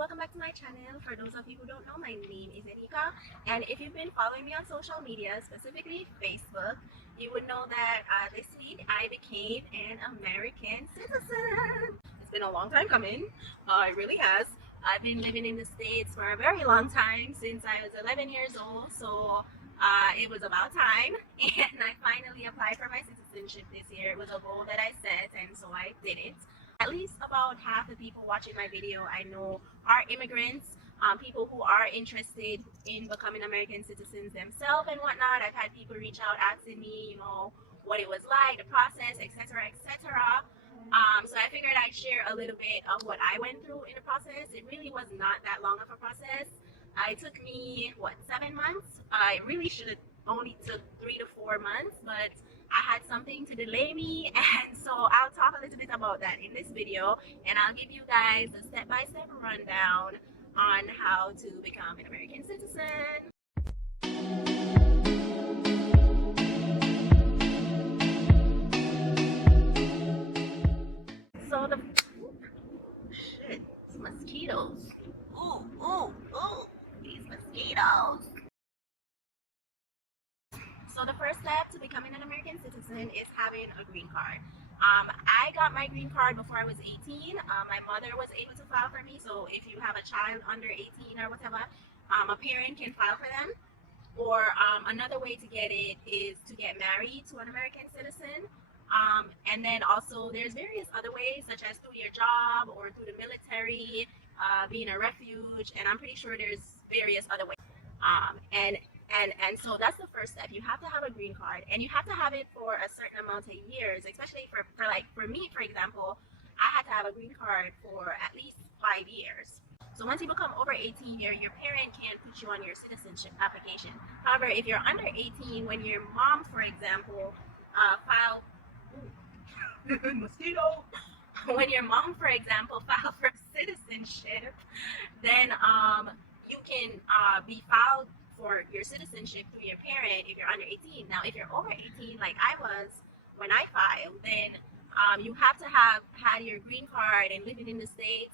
welcome back to my channel. For those of you who don't know, my name is A.K.A, and if you've been following me on social media, specifically Facebook, you would know that this week I became an American citizen. It's been a long time coming. It really has. I've been living in the States for a very long time, since I was 11 years old, so it was about time, and I finally applied for my citizenship this year. It was a goal that I set, and so I did it. At least about half the people watching my video I know are immigrants, people who are interested in becoming American citizens themselves and whatnot. I've had people reach out asking me, what it was like, the process, etc., etc. So I figured I'd share a little bit of what I went through in the process. It really was not that long of a process. It took me, 7 months? I really should have only took 3 to 4 months, but I had something to delay me, and so I'll talk a little bit about that in this video, and I'll give you guys a step-by-step rundown on how to become an American citizen. So shit, it's mosquitoes. Ooh, these mosquitoes. So the first step to becoming an American citizen is having a green card. I got my green card before I was 18. My mother was able to file for me, so if you have a child under 18 or whatever, a parent can file for them. Or another way to get it is to get married to an American citizen. And then also there's various other ways, such as through your job or through the military, being a refuge, and I'm pretty sure there's various other ways. And so that's the first step. You have to have a green card, and you have to have it for a certain amount of years, especially for me, for example, I had to have a green card for at least 5 years. So once you become over 18 here, your parent can put you on your citizenship application. However, if you're under 18, when your mom, for example, filed mosquito, when your mom, for example, filed for citizenship, then you can be filed for your citizenship through your parent if you're under 18. Now, if you're over 18, like I was when I filed, then you have to have had your green card and living in the States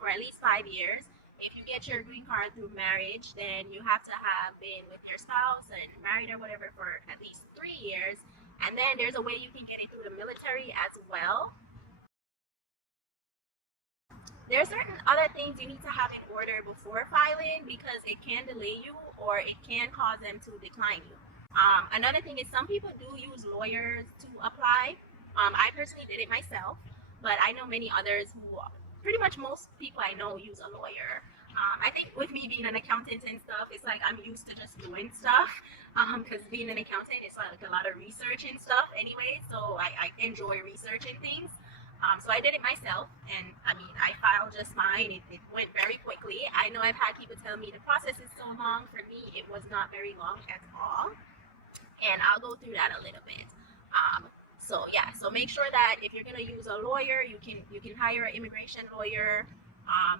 for at least 5 years. If you get your green card through marriage, then you have to have been with your spouse and married or whatever for at least 3 years. And then there's a way you can get it through the military as well. There are certain other things you need to have in order before filing, because it can delay you or it can cause them to decline you. Another thing is some people do use lawyers to apply. I personally did it myself, but I know many others who, pretty much most people I know, use a lawyer. I think with me being an accountant and stuff, it's like I'm used to just doing stuff, because being an accountant is like a lot of research and stuff anyway, so I enjoy researching things. So I did it myself, and I mean, I filed just fine. It went very quickly. I know I've had people tell me the process is so long. For me, it was not very long at all, and I'll go through that a little bit. So yeah, so make sure that if you're gonna use a lawyer, you can hire an immigration lawyer.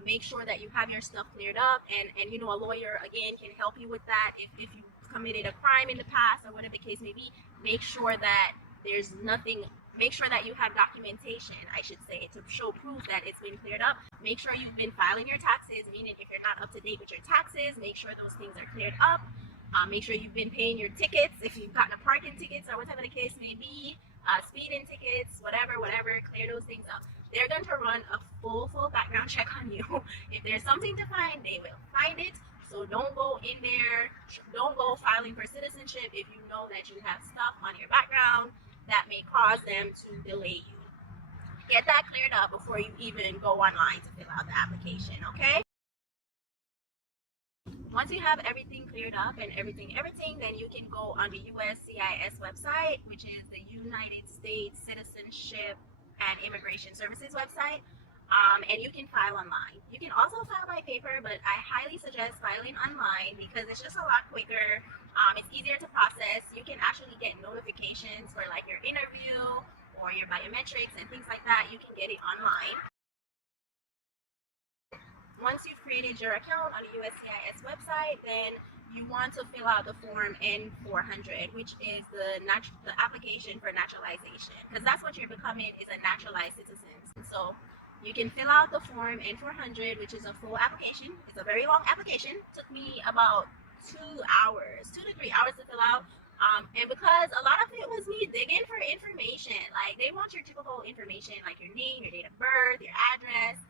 Make sure that you have your stuff cleared up, and a lawyer again can help you with that. If you've committed a crime in the past or whatever the case may be, make sure that there's nothing. Make sure that you have documentation, I should say, to show proof that it's been cleared up. Make sure you've been filing your taxes, meaning if you're not up to date with your taxes, make sure those things are cleared up. Make sure you've been paying your tickets, if you've gotten a parking tickets or whatever the case may be, speeding tickets, whatever, clear those things up. They're going to run a full background check on you. If there's something to find, they will find it. So don't go in there, don't go filing for citizenship if you know that you have stuff on your background that may cause them to delay you. Get that cleared up before you even go online to fill out the application, okay? Once you have everything cleared up and everything, then you can go on the USCIS website, which is the United States Citizenship and Immigration Services website, and you can file online. You can also file by paper, but I highly suggest filing online because it's just a lot quicker. It's easier to process. You can actually get notifications for like your interview or your biometrics and things like that. You can get it online. Once you've created your account on the USCIS website, then you want to fill out the form N400, which is the application for naturalization, because that's what you're becoming, is a naturalized citizen. So You can fill out the form N400, which is a full application. It's a very long application. It took me about 2 to 3 hours to fill out. And because a lot of it was me digging for information, like they want your typical information, like your name, your date of birth, your address,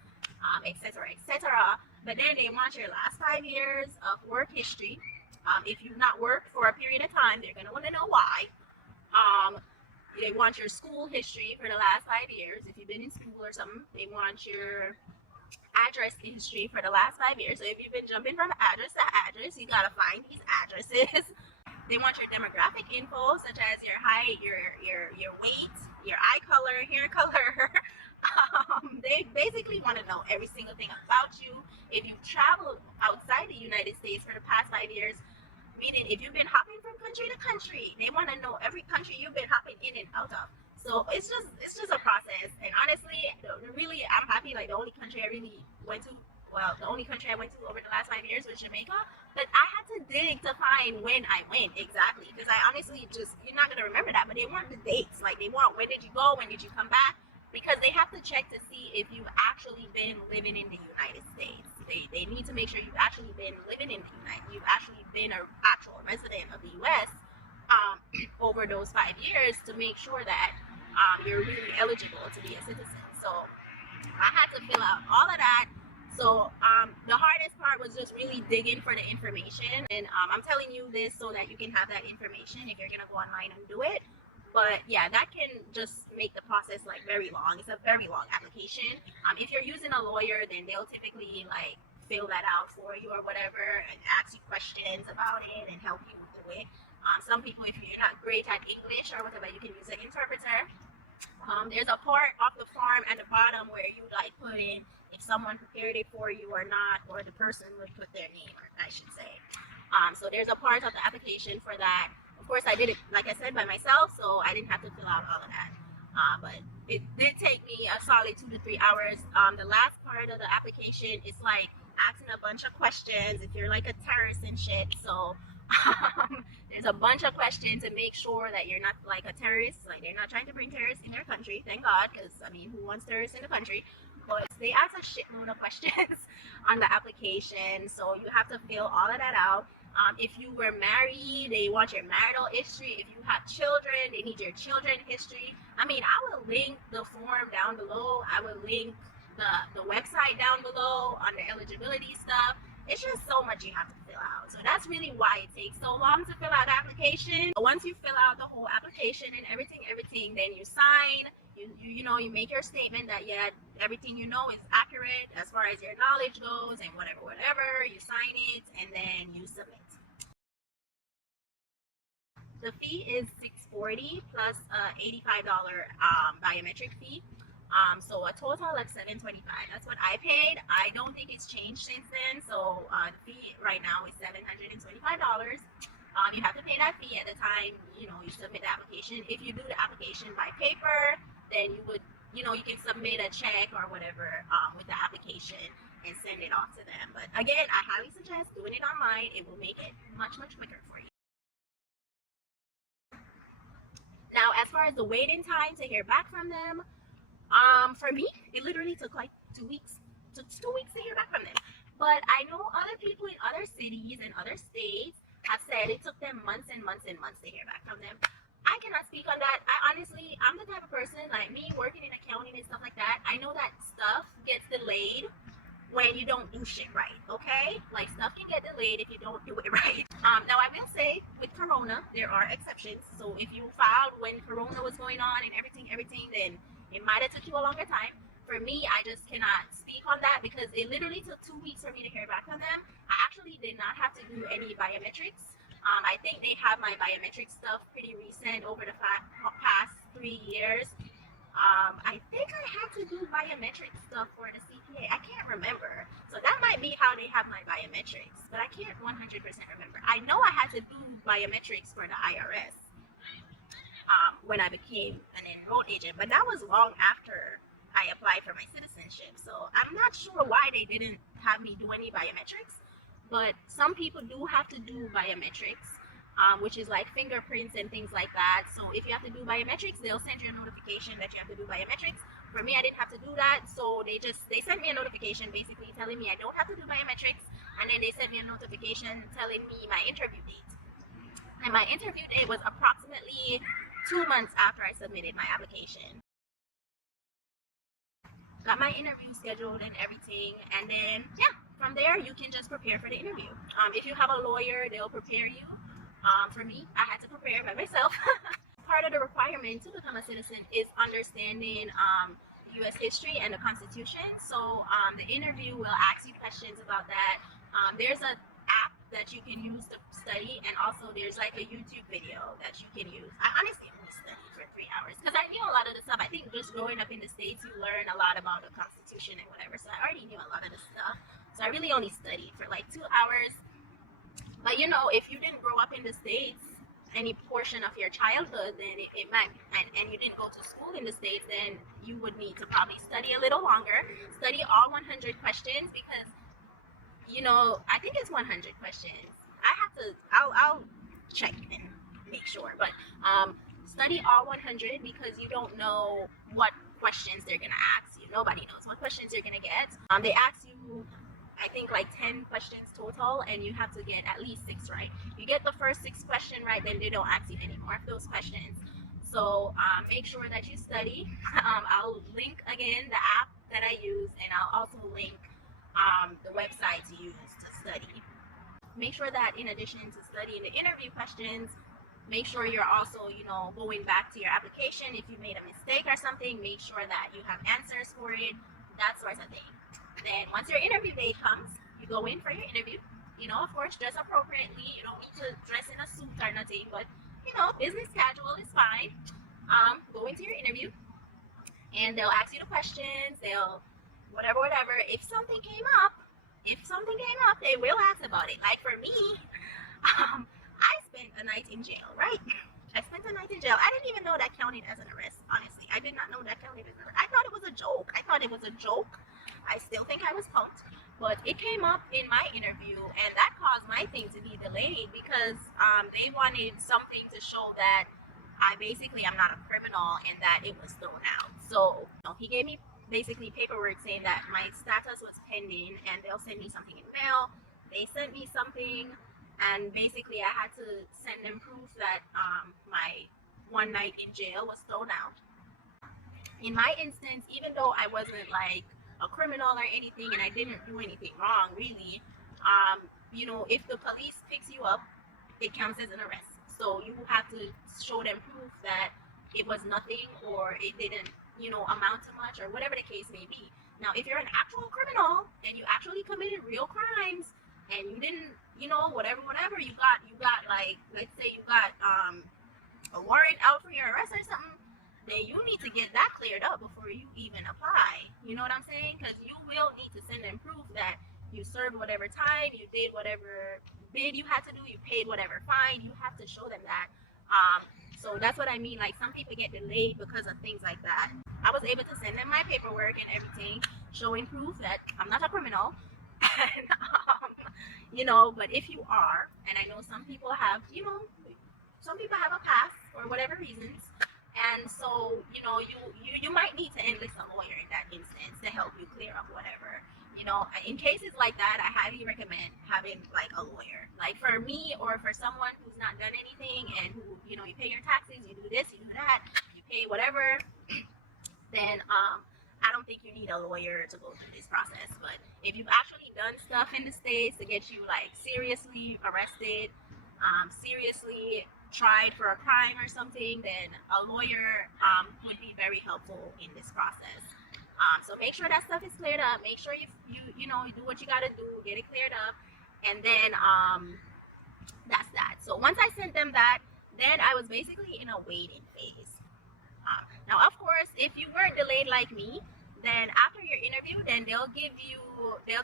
etc., etc. But then they want your last 5 years of work history. If you've not worked for a period of time, they're gonna want to know why. They want your school history for the last 5 years. If you've been in school or something, they want your address history for the last 5 years. So if you've been jumping from address to address, you gotta find these addresses. They want your demographic info, such as your height, your weight, your eye color, hair color. They basically want to know every single thing about you. If you've traveled outside the United States for the past 5 years, meaning if you've been hopping from country to country, they want to know every country you've been hopping in and out of. So it's just a process. And honestly, really, I'm happy. Like the only country I really went to, well, the only country I went to over the last 5 years was Jamaica. But I had to dig to find when I went exactly, because I honestly you're not gonna remember that. But they want the dates. Like they want, when did you go, when did you come back, because they have to check to see if you've actually been living in the United States. They need to make sure you've actually been living in the you've actually been an actual resident of the U.S. Over those 5 years, to make sure that you're really eligible to be a citizen. So I had to fill out all of that. So the hardest part was just really digging for the information, and I'm telling you this so that you can have that information if you're gonna go online and do it. But yeah, that can just make the process like very long. It's a very long application. If you're using a lawyer, then they'll typically like fill that out for you or whatever, and ask you questions about it and help you through it. Some people, if you're not great at English or whatever, you can use an interpreter. There's a part of the form at the bottom where you like put in if someone prepared it for you or not, or the person would put their name, or I should say. So there's a part of the application for that. Of course, I did it, like I said, by myself, so I didn't have to fill out all of that. But it did take me a solid 2 to 3 hours. The last part of the application is like asking a bunch of questions if you're like a terrorist and shit. So there's a bunch of questions to make sure that you're not like a terrorist. Like they're not trying to bring terrorists in their country, thank God, because I mean, who wants terrorists in the country? But they ask a shitload of questions on the application, so you have to fill all of that out. If you were married, they want your marital history. If you have children, they need your children history. I mean, I will link the form down below. I will link the website down below on the eligibility stuff. It's just so much you have to fill out. So that's really why it takes so long to fill out the application. Once you fill out the whole application and everything, then you sign. You know, you make your statement that yeah, everything you know is accurate as far as your knowledge goes, and whatever, you sign it and then you submit. The fee is $640 plus $85 biometric fee. So a total of $725. That's what I paid. I don't think it's changed since then. So the fee right now is $725. You have to pay that fee at the time you submit the application. If you do the application by paper, then you would you can submit a check or whatever with the application and send it off to them. But again, I highly suggest doing it online. It will make it much quicker for you. Now, as far as the waiting time to hear back from them, for me, it literally took like 2 weeks. It took 2 weeks to hear back from them. But I know other people in other cities and other states have said it took them months and months and months to hear back from them. I cannot speak on that. I'm the type of person, like me, working in accounting and stuff like that. I know that stuff gets delayed when you don't do shit right, okay? Like, stuff can get delayed if you don't do it right. Now, I will say, with Corona, there are exceptions. So if you filed when Corona was going on and everything, then it might have took you a longer time. For me, I just cannot speak on that because it literally took 2 weeks for me to hear back from them. I actually did not have to do any biometrics. I think they have my biometric stuff pretty recent over the past 3 years. I think I had to do biometric stuff for the CPA. I can't remember. So that might be how they have my biometrics, but I can't 100% remember. I know I had to do biometrics for the IRS when I became an enrolled agent, but that was long after I applied for my citizenship. So I'm not sure why they didn't have me do any biometrics. But some people do have to do biometrics, which is like fingerprints and things like that. So if you have to do biometrics, they'll send you a notification that you have to do biometrics. For me, I didn't have to do that, so they sent me a notification basically telling me I don't have to do biometrics, and then they sent me a notification telling me my interview date. And my interview date was approximately 2 months after I submitted my application. Got my interview scheduled and everything, and then yeah, from there you can just prepare for the interview. If you have a lawyer, they'll prepare you. For me, I had to prepare by myself. Part of the requirement to become a citizen is understanding U.S. history and the Constitution. So the interview will ask you questions about that. There's an app that you can use to study, and also there's like a YouTube video that you can use. I honestly only studied for 3 hours because I knew a lot of the stuff. I think just growing up in the States, you learn a lot about the Constitution and whatever. So I already knew a lot of the stuff. So I really only studied for like 2 hours. But you know, if you didn't grow up in the States, any portion of your childhood, then it might, and you didn't go to school in the States, then you would need to probably study a little longer. Study all 100 questions because, you know, I think it's 100 questions. I'll check and make sure, but study all 100 because you don't know what questions they're gonna ask you. Nobody knows what questions you're gonna get. They ask you, I think, like 10 questions total, and you have to get at least 6 right. You get the first 6 questions right, then they don't ask you any more of those questions. So make sure that you study. I'll link again the app that I use, and I'll also link the website to use to study. Make sure that in addition to studying the interview questions, make sure you're also, you know, going back to your application. If you made a mistake or something, make sure that you have answers for it, that sort of thing. Then once your interview date comes, you go in for your interview. You know, of course, dress appropriately. You don't need to dress in a suit or nothing, but you know, business casual is fine. Go into your interview, and they'll ask you the questions. They'll whatever. If something came up, they will ask about it. Like for me, I spent a night in jail, right? I spent a night in jail. I didn't even know that counted as an arrest, honestly. I did not know that counted as an arrest. I thought it was a joke. I still think I was punked, but it came up in my interview, and that caused my thing to be delayed because they wanted something to show that I basically am not a criminal and that it was thrown out. So he gave me basically paperwork saying that my status was pending and they'll send me something in mail. They sent me something, and basically I had to send them proof that my 1 night in jail was thrown out. In my instance, even though I wasn't like a criminal or anything and I didn't do anything wrong really, you know, if the police picks you up, it counts as an arrest. So you have to show them proof that it was nothing or it didn't, you know, amount to much or whatever the case may be. Now, if you're an actual criminal and you actually committed real crimes and you didn't, you know, whatever, you got like, let's say you got a warrant out for your arrest or something, then you need to get that cleared up before you even apply. You know what I'm saying? Because you will need to send them proof that you served whatever time, you did whatever bid you had to do, you paid whatever fine. You have to show them that. So that's what I mean. Like, some people get delayed because of things like that. I was able to send them my paperwork and everything, showing proof that I'm not a criminal. And, you know, but if you are, and I know some people have, you know, some people have a pass for whatever reasons. And so, you know, you might need to enlist a lawyer in that instance to help you clear up whatever. You know, in cases like that, I highly recommend having like a lawyer. Like for me, or for someone who's not done anything and who, you know, you pay your taxes, you do this, you do that, you pay whatever, then I don't think you need a lawyer to go through this process. But if you've actually done stuff in the States to get you like seriously arrested, seriously tried for a crime or something, then a lawyer would be very helpful in this process. So make sure that stuff is cleared up. Make sure you know, you do what you gotta do, get it cleared up, and then that's that. So once I sent them that, then I was basically in a waiting phase. Now, of course, if you weren't delayed like me, then after your interview, then they'll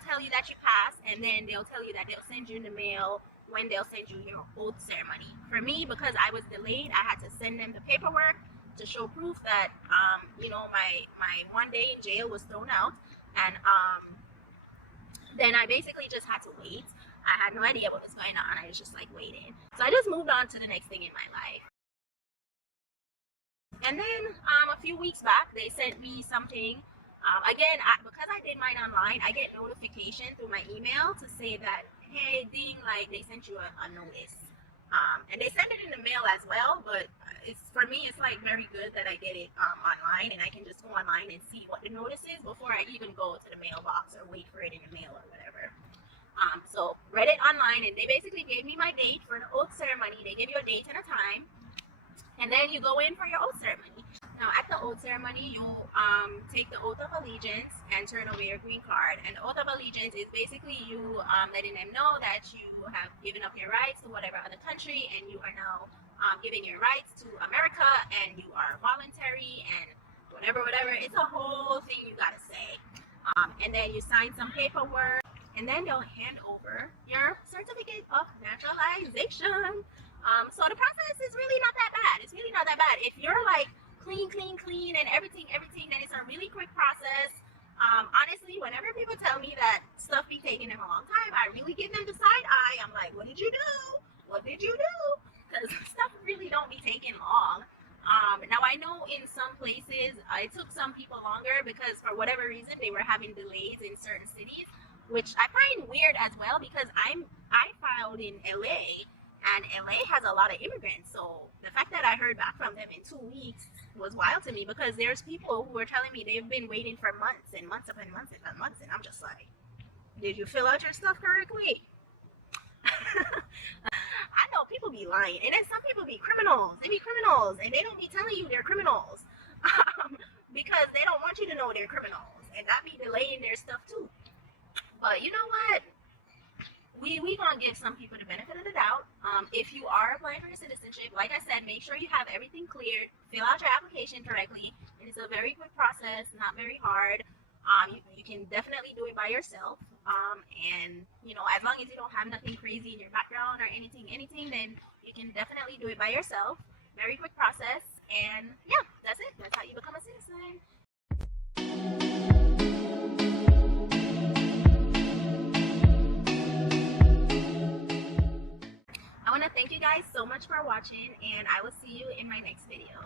tell you that you passed, and then they'll tell you that they'll send you in the mail when they'll send you your oath ceremony. For me, because I was delayed, I had to send them the paperwork to show proof that, you know, my 1 day in jail was thrown out, and then I basically just had to wait. I had no idea what was going on. I was just like waiting. So I just moved on to the next thing in my life. And then a few weeks back, they sent me something. Again, because I did mine online, I get notification through my email to say that, hey, ding, like they sent you a notice. And they send it in the mail as well, but for me, it's like very good that I get it online, and I can just go online and see what the notice is before I even go to the mailbox or wait for it in the mail or whatever. So read it online, and they basically gave me my date for the oath ceremony. They give you a date and a time, and then you go in for your oath ceremony. Now, at the oath ceremony, you take the oath of allegiance and turn over your green card. And the oath of allegiance is basically you letting them know that you have given up your rights to whatever other country, and you are now giving your rights to America, and you are voluntary and whatever. It's a whole thing you gotta say. And then you sign some paperwork, and then they'll hand over your certificate of naturalization. So the process is really not that bad. It's really not that bad. If you're like clean, and everything, then it's a really quick process. Honestly, whenever people tell me that stuff be taking them a long time, I really give them the side eye. I'm like, what did you do? What did you do? Because stuff really don't be taking long. Now I know in some places it took some people longer because for whatever reason they were having delays in certain cities, which I find weird as well because I filed in LA, and LA has a lot of immigrants. So the fact that I heard back from them in 2 weeks was wild to me because there's people who were telling me they've been waiting for months and months upon months and months, and I'm just like, did you fill out your stuff correctly? I know people be lying, and then some people be criminals. They be criminals, and they don't be telling you they're criminals because they don't want you to know they're criminals, and that be delaying their stuff too. But you know what? We gonna give some people the benefit of the doubt. If you are applying for your citizenship, like I said, make sure you have everything cleared. Fill out your application correctly. It is a very quick process, not very hard. You can definitely do it by yourself. And you know, as long as you don't have nothing crazy in your background or anything, then you can definitely do it by yourself. Very quick process, and yeah, that's it. That's how you become a citizen. I want to thank you guys so much for watching, and I will see you in my next video.